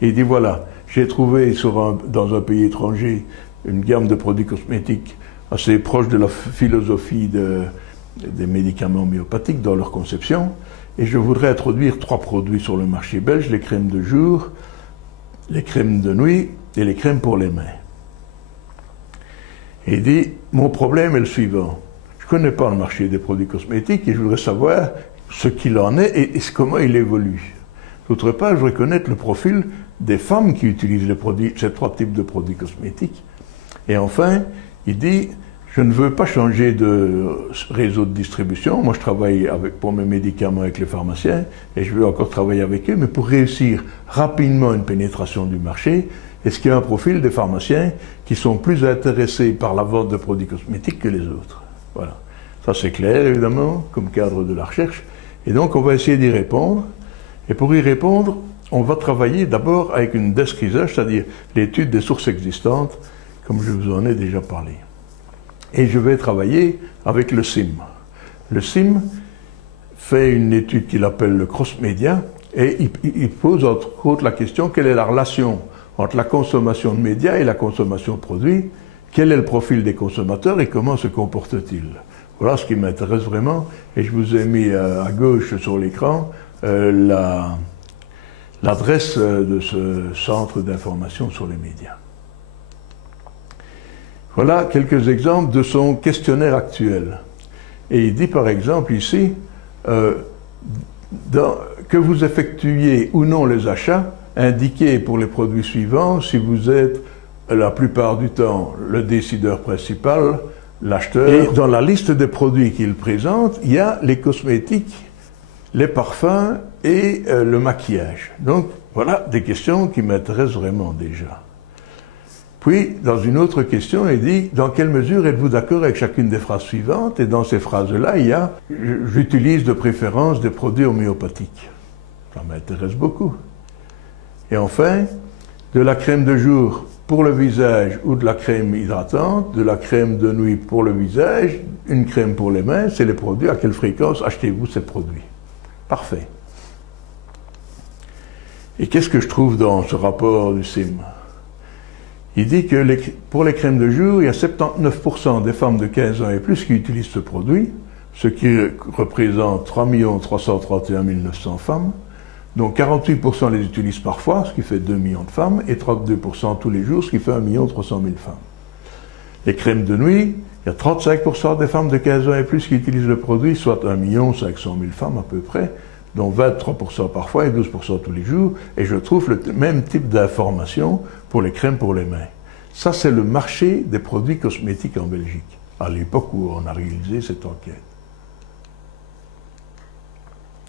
Et il dit voilà, j'ai trouvé dans un pays étranger une gamme de produits cosmétiques assez proche de la philosophie des médicaments homéopathiques dans leur conception. Et je voudrais introduire 3 produits sur le marché belge, les crèmes de jour, les crèmes de nuit et les crèmes pour les mains. Et il dit, mon problème est le suivant. Je ne connais pas le marché des produits cosmétiques et je voudrais savoir ce qu'il en est et comment il évolue. D'autre part, je voudrais connaître le profil des femmes qui utilisent ces 3 types de produits cosmétiques. Et enfin, il dit, je ne veux pas changer de réseau de distribution. Moi, je travaille pour mes médicaments avec les pharmaciens et je veux encore travailler avec eux. Mais pour réussir rapidement une pénétration du marché, est-ce qu'il y a un profil des pharmaciens qui sont plus intéressés par la vente de produits cosmétiques que les autres? Voilà. Ça, c'est clair, évidemment, comme cadre de la recherche. Et donc, on va essayer d'y répondre. Et pour y répondre, on va travailler d'abord avec une desk research, c'est-à-dire l'étude des sources existantes, comme je vous en ai déjà parlé. Et je vais travailler avec le CIM. Le CIM fait une étude qu'il appelle le cross-média et il pose entre autres la question quelle est la relation entre la consommation de médias et la consommation de produits, quel est le profil des consommateurs et comment se comportent-ils. Voilà ce qui m'intéresse vraiment et je vous ai mis à gauche sur l'écran l'adresse de ce centre d'information sur les médias. Voilà quelques exemples de son questionnaire actuel. Et il dit par exemple ici que vous effectuiez ou non les achats, indiquez pour les produits suivants si vous êtes la plupart du temps le décideur principal, l'acheteur. Et dans la liste des produits qu'il présente, il y a les cosmétiques, les parfums et le maquillage. Donc voilà des questions qui m'intéressent vraiment déjà. Puis, dans une autre question, il dit « Dans quelle mesure êtes-vous d'accord avec chacune des phrases suivantes ?» Et dans ces phrases-là, il y a « J'utilise de préférence des produits homéopathiques. » Ça m'intéresse beaucoup. Et enfin, de la crème de jour pour le visage ou de la crème hydratante, de la crème de nuit pour le visage, une crème pour les mains, c'est les produits. À quelle fréquence achetez-vous ces produits? Parfait. Et qu'est-ce que je trouve dans ce rapport du CIM? Il dit que pour les crèmes de jour, il y a 79% des femmes de 15 ans et plus qui utilisent ce produit. ce qui représente 3 331 900 femmes, dont 48% les utilisent parfois, ce qui fait 2 millions de femmes, et 32% tous les jours, ce qui fait 1 300 000 femmes. Les crèmes de nuit, il y a 35% des femmes de 15 ans et plus qui utilisent le produit, soit 1 500 000 femmes à peu près, dont 23% parfois et 12% tous les jours, et je trouve le même type d'information pour les crèmes pour les mains. Ça, c'est le marché des produits cosmétiques en Belgique, à l'époque où on a réalisé cette enquête.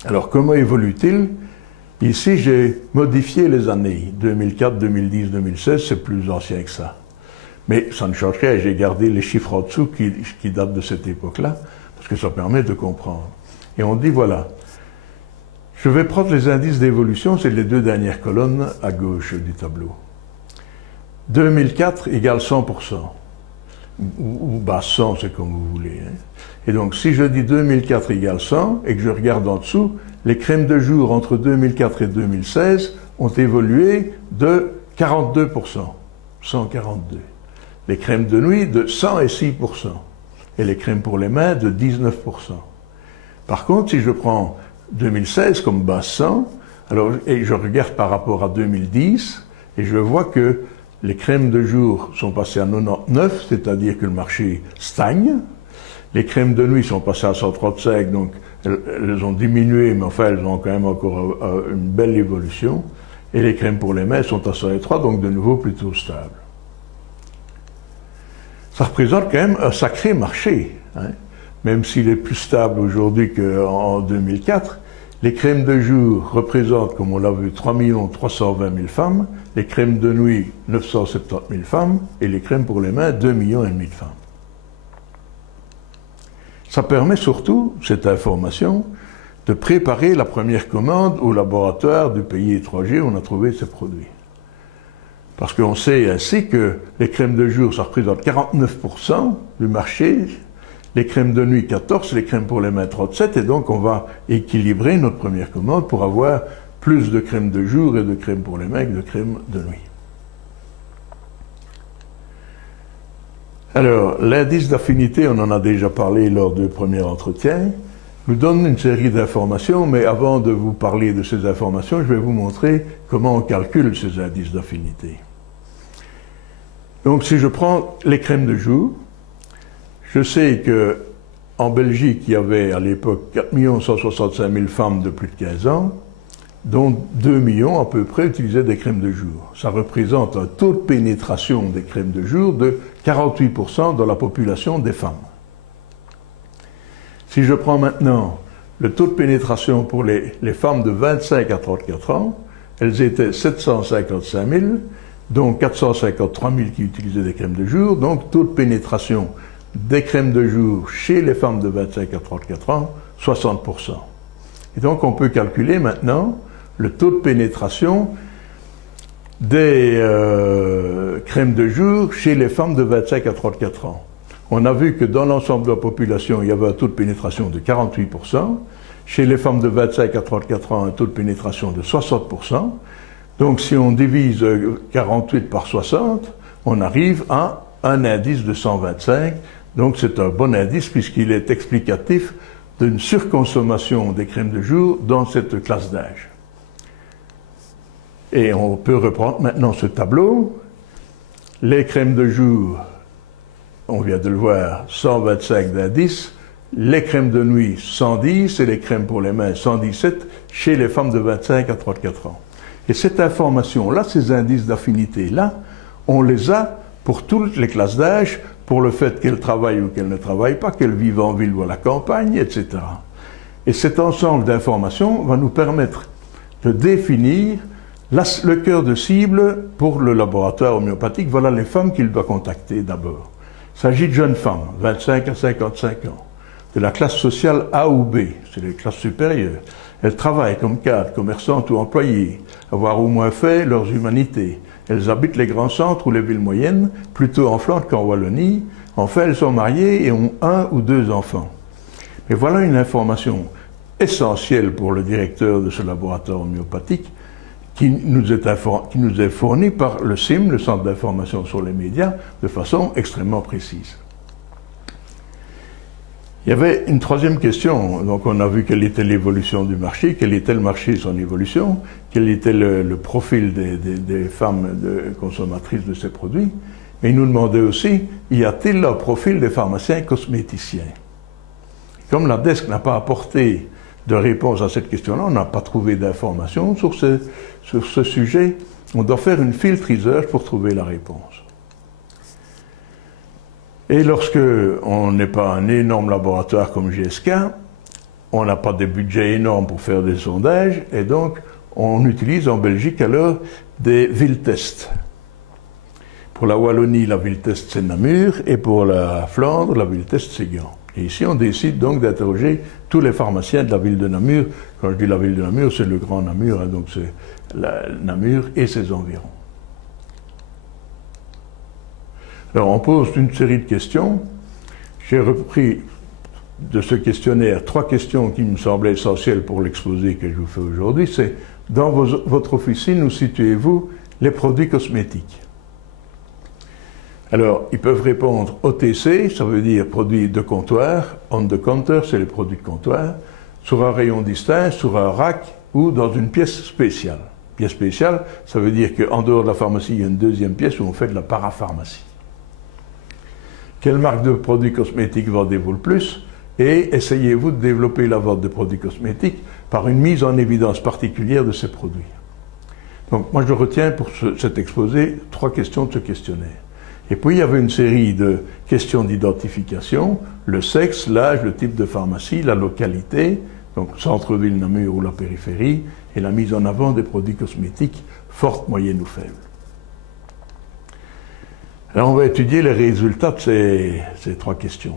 Alors, comment évolue-t-il? Ici, j'ai modifié les années, 2004, 2010, 2016, c'est plus ancien que ça. Mais ça ne change rien, j'ai gardé les chiffres en dessous qui datent de cette époque-là, parce que ça permet de comprendre. Et on dit, voilà, je vais prendre les indices d'évolution, c'est les deux dernières colonnes à gauche du tableau. 2004 égale 100%, ou bas 100, c'est comme vous voulez. Hein. Et donc, si je dis 2004 égale 100, et que je regarde en dessous, les crèmes de jour entre 2004 et 2016 ont évolué de 42%, 142. Les crèmes de nuit de 106%, et les crèmes pour les mains de 19%. Par contre, si je prends 2016 comme base 100, alors, et je regarde par rapport à 2010, et je vois que les crèmes de jour sont passées à 99, c'est-à-dire que le marché stagne. Les crèmes de nuit sont passées à 135, donc elles ont diminué, mais enfin elles ont quand même encore une belle évolution. Et les crèmes pour les mains sont à 103, donc de nouveau plutôt stables. Ça représente quand même un sacré marché, hein. Même s'il est plus stable aujourd'hui qu'en 2004. Les crèmes de jour représentent, comme on l'a vu, 3 320 000 femmes, les crèmes de nuit, 970 000 femmes, et les crèmes pour les mains, 2,5 millions de femmes. Ça permet surtout, cette information, de préparer la première commande au laboratoire du pays étranger où on a trouvé ces produits. Parce qu'on sait ainsi que les crèmes de jour, ça représente 49% du marché, les crèmes de nuit 14, les crèmes pour les mains 37, et donc on va équilibrer notre première commande pour avoir plus de crèmes de jour et de crèmes pour les mains que de crèmes de nuit. Alors, l'indice d'affinité, on en a déjà parlé lors du premier entretien, nous donne une série d'informations, mais avant de vous parler de ces informations, je vais vous montrer comment on calcule ces indices d'affinité. Donc, si je prends les crèmes de jour, je sais qu'en Belgique, il y avait à l'époque 4 165 000 femmes de plus de 15 ans, dont 2 millions à peu près utilisaient des crèmes de jour. Ça représente un taux de pénétration des crèmes de jour de 48% dans la population des femmes. Si je prends maintenant le taux de pénétration pour les femmes de 25 à 34 ans, elles étaient 755 000, dont 453 000 qui utilisaient des crèmes de jour, donc taux de pénétration des crèmes de jour chez les femmes de 25 à 34 ans, 60%. Et donc on peut calculer maintenant le taux de pénétration des crèmes de jour chez les femmes de 25 à 34 ans. On a vu que dans l'ensemble de la population, il y avait un taux de pénétration de 48%. Chez les femmes de 25 à 34 ans, un taux de pénétration de 60%. Donc si on divise 48 par 60, on arrive à un indice de 125. Donc c'est un bon indice puisqu'il est explicatif d'une surconsommation des crèmes de jour dans cette classe d'âge. Et on peut reprendre maintenant ce tableau. Les crèmes de jour, on vient de le voir, 125 d'indice. Les crèmes de nuit, 110, et les crèmes pour les mains, 117, chez les femmes de 25 à 34 ans. Et cette information-là, ces indices d'affinité-là, on les a pour toutes les classes d'âge, pour le fait qu'elles travaillent ou qu'elles ne travaillent pas, qu'elles vivent en ville ou à la campagne, etc. Et cet ensemble d'informations va nous permettre de définir le cœur de cible pour le laboratoire homéopathique. Voilà les femmes qu'il doit contacter d'abord. Il s'agit de jeunes femmes, 25 à 55 ans, de la classe sociale A ou B, c'est les classes supérieures. Elles travaillent comme cadres, commerçantes ou employées, avoir au moins fait leurs humanités. Elles habitent les grands centres ou les villes moyennes, plutôt en Flandre qu'en Wallonie. Enfin, elles sont mariées et ont 1 ou 2 enfants. Mais voilà une information essentielle pour le directeur de ce laboratoire homéopathique qui nous est fournie par le CIM, le Centre d'information sur les médias, de façon extrêmement précise. Il y avait une troisième question. Donc on a vu quelle était l'évolution du marché, quel était le marché, son évolution, quel était le profil des femmes consommatrices de ces produits. Mais il nous demandait aussi, y a-t-il le profil des pharmaciens cosméticiens? Comme la DESC n'a pas apporté de réponse à cette question-là, on n'a pas trouvé d'informations sur ce sujet, on doit faire une field research pour trouver la réponse. Et lorsque on n'est pas un énorme laboratoire comme GSK, on n'a pas des budgets énormes pour faire des sondages, et donc on utilise en Belgique alors des ville tests. Pour la Wallonie, la ville test c'est Namur, et pour la Flandre, la ville test c'est Gand. Et ici, on décide donc d'interroger tous les pharmaciens de la ville de Namur. Quand je dis la ville de Namur, c'est le Grand Namur, hein, donc c'est Namur et ses environs. Alors, on pose une série de questions. J'ai repris de ce questionnaire 3 questions qui me semblaient essentielles pour l'exposé que je vous fais aujourd'hui. C'est, dans votre officine, où situez-vous les produits cosmétiques? Alors, ils peuvent répondre OTC, ça veut dire produits de comptoir, on the counter, c'est les produits de comptoir, sur un rayon distinct, sur un rack ou dans une pièce spéciale. Pièce spéciale, ça veut dire qu'en dehors de la pharmacie, il y a une deuxième pièce où on fait de la parapharmacie. Quelle marque de produits cosmétiques vendez-vous le plus? Et essayez-vous de développer la vente de produits cosmétiques par une mise en évidence particulière de ces produits. Donc, moi, je retiens pour cet exposé 3 questions de ce questionnaire. Et puis, il y avait une série de questions d'identification, le sexe, l'âge, le type de pharmacie, la localité, donc centre-ville, Namur ou la périphérie, et la mise en avant des produits cosmétiques fortes, moyennes ou faibles. Alors, on va étudier les résultats de ces 3 questions.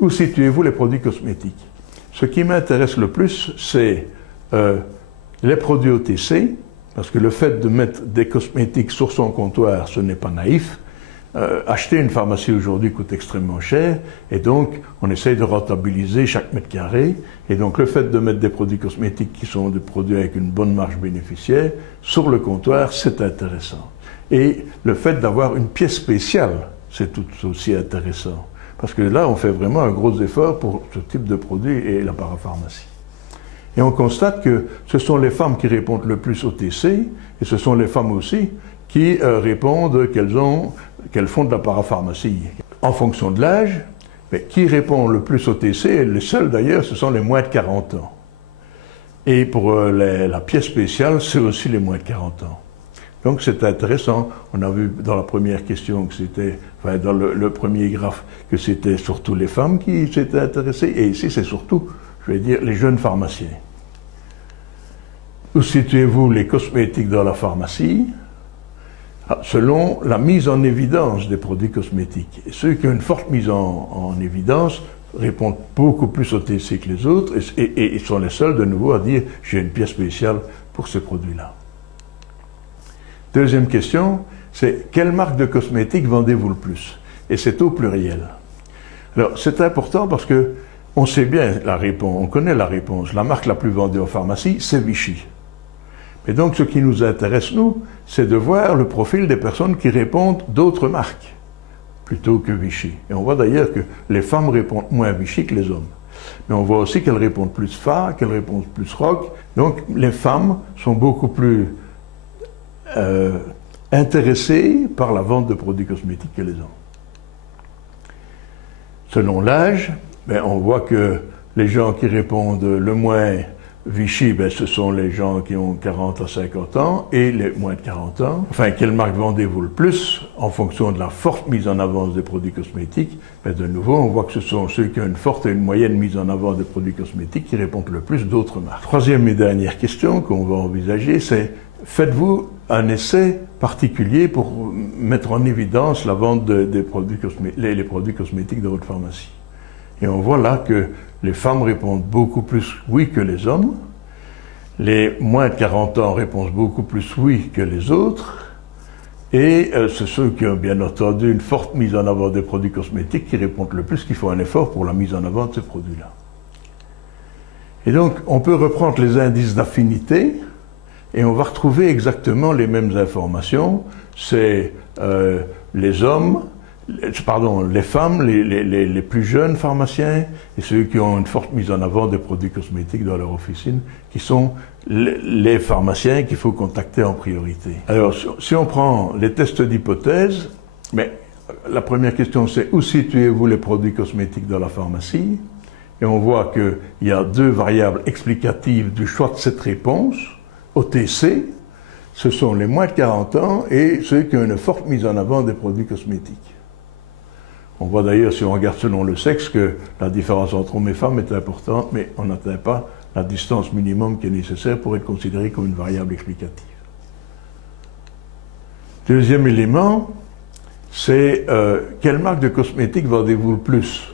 Où situez-vous les produits cosmétiques? Ce qui m'intéresse le plus, c'est les produits OTC, parce que le fait de mettre des cosmétiques sur son comptoir, ce n'est pas naïf. Acheter une pharmacie aujourd'hui coûte extrêmement cher, et donc on essaye de rentabiliser chaque mètre carré, et donc le fait de mettre des produits cosmétiques qui sont des produits avec une bonne marge bénéficiaire sur le comptoir, c'est intéressant. Et le fait d'avoir une pièce spéciale, c'est tout aussi intéressant, parce que là on fait vraiment un gros effort pour ce type de produit et la parapharmacie. Et on constate que ce sont les femmes qui répondent le plus au TC, et ce sont les femmes aussi qui répondent qu'elles font de la parapharmacie. En fonction de l'âge, mais qui répond le plus au TC, et les seuls d'ailleurs, ce sont les moins de 40 ans. Et pour la pièce spéciale, c'est aussi les moins de 40 ans. Donc c'est intéressant. On a vu dans la première question que c'était, enfin dans le premier graphe, que c'était surtout les femmes qui s'étaient intéressées, et ici c'est surtout, je vais dire, les jeunes pharmaciens. Où situez-vous les cosmétiques dans la pharmacie? Selon la mise en évidence des produits cosmétiques. Et ceux qui ont une forte mise en évidence répondent beaucoup plus au TC que les autres et sont les seuls de nouveau à dire « j'ai une pièce spéciale pour ces produits-là ». Deuxième question, c'est « quelle marque de cosmétiques vendez-vous le plus ?» Et c'est au pluriel. Alors c'est important parce que on sait bien la réponse, on connaît la réponse. La marque la plus vendue en pharmacie, c'est Vichy. Et donc, ce qui nous intéresse, nous, c'est de voir le profil des personnes qui répondent d'autres marques, plutôt que Vichy. Et on voit d'ailleurs que les femmes répondent moins Vichy que les hommes. Mais on voit aussi qu'elles répondent plus Fa, qu'elles répondent plus Roc. Donc, les femmes sont beaucoup plus intéressées par la vente de produits cosmétiques que les hommes. Selon l'âge, on voit que les gens qui répondent le moins Vichy, ce sont les gens qui ont 40 à 50 ans et les moins de 40 ans. Enfin, quelle marque vendez-vous le plus? En fonction de la forte mise en avant des produits cosmétiques, de nouveau, on voit que ce sont ceux qui ont une forte et une moyenne mise en avant des produits cosmétiques qui répondent le plus d'autres marques. Troisième et dernière question qu'on va envisager, c'est faites-vous un essai particulier pour mettre en évidence la vente des produits les produits cosmétiques de votre pharmacie? Et on voit là que les femmes répondent beaucoup plus oui que les hommes. Les moins de 40 ans répondent beaucoup plus oui que les autres. Et c'est ceux qui ont bien entendu une forte mise en avant des produits cosmétiques qui répondent le plus, qui font un effort pour la mise en avant de ces produits-là. Et donc, on peut reprendre les indices d'affinité et on va retrouver exactement les mêmes informations. C'est les hommes, les femmes, les plus jeunes pharmaciens et ceux qui ont une forte mise en avant des produits cosmétiques dans leur officine, qui sont les pharmaciens qu'il faut contacter en priorité. Alors, si on prend les tests d'hypothèse, mais la première question c'est où situez-vous les produits cosmétiques dans la pharmacie? Et on voit qu'il y a deux variables explicatives du choix de cette réponse. OTC, ce sont les moins de 40 ans et ceux qui ont une forte mise en avant des produits cosmétiques. On voit d'ailleurs, si on regarde selon le sexe, que la différence entre hommes et femmes est importante, mais on n'atteint pas la distance minimum qui est nécessaire pour être considéré comme une variable explicative. Deuxième élément, c'est quelle marque de cosmétique vendez-vous le plus?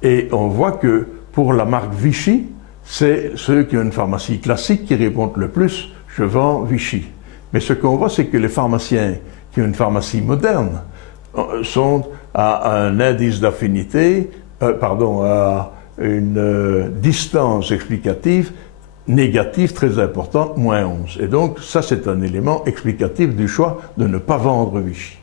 Et on voit que pour la marque Vichy, c'est ceux qui ont une pharmacie classique qui répondent le plus « je vends Vichy ». Mais ce qu'on voit, c'est que les pharmaciens qui ont une pharmacie moderne sont à un indice d'affinité, à une distance explicative négative très importante, moins 11. Et donc, ça, c'est un élément explicatif du choix de ne pas vendre Vichy.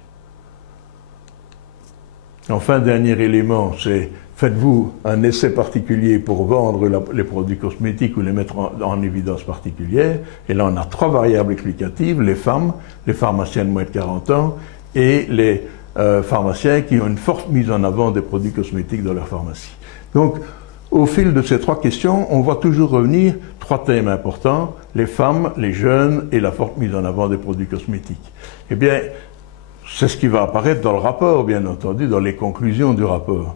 Enfin, dernier élément, c'est faites-vous un essai particulier pour vendre les produits cosmétiques ou les mettre en évidence particulière. Et là, on a trois variables explicatives, les femmes, les pharmaciens de moins de 40 ans et les pharmaciens qui ont une forte mise en avant des produits cosmétiques dans leur pharmacie. Donc, au fil de ces trois questions, on voit toujours revenir trois thèmes importants, les femmes, les jeunes et la forte mise en avant des produits cosmétiques. Eh bien, c'est ce qui va apparaître dans le rapport, bien entendu, dans les conclusions du rapport.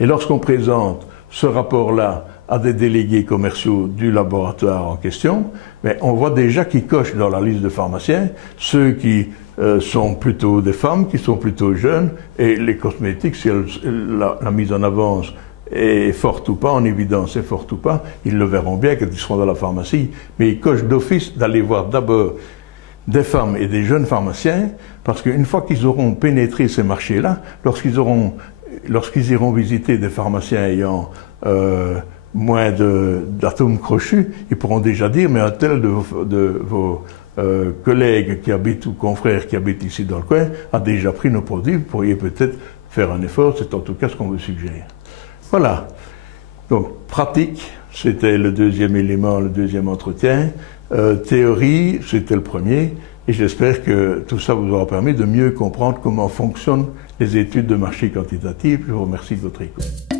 Et lorsqu'on présente ce rapport-là à des délégués commerciaux du laboratoire en question, mais on voit déjà qu'ils cochent dans la liste de pharmaciens ceux qui sont plutôt des femmes, qui sont plutôt jeunes, et les cosmétiques, si la mise en avance est forte ou pas, en évidence est forte ou pas, ils le verront bien quand ils seront dans la pharmacie, mais ils cochent d'office d'aller voir d'abord des femmes et des jeunes pharmaciens, parce qu'une fois qu'ils auront pénétré ces marchés-là, lorsqu'ils iront visiter des pharmaciens ayant moins d'atomes crochus, ils pourront déjà dire, mais un tel de vos collègues qui habitent ou confrères qui habitent ici dans le coin a déjà pris nos produits, vous pourriez peut-être faire un effort, c'est en tout cas ce qu'on vous suggère. Voilà. Donc, pratique, c'était le deuxième élément, le deuxième entretien. Théorie, c'était le premier. Et j'espère que tout ça vous aura permis de mieux comprendre comment fonctionnent les études de marché quantitatif. Je vous remercie de votre écoute.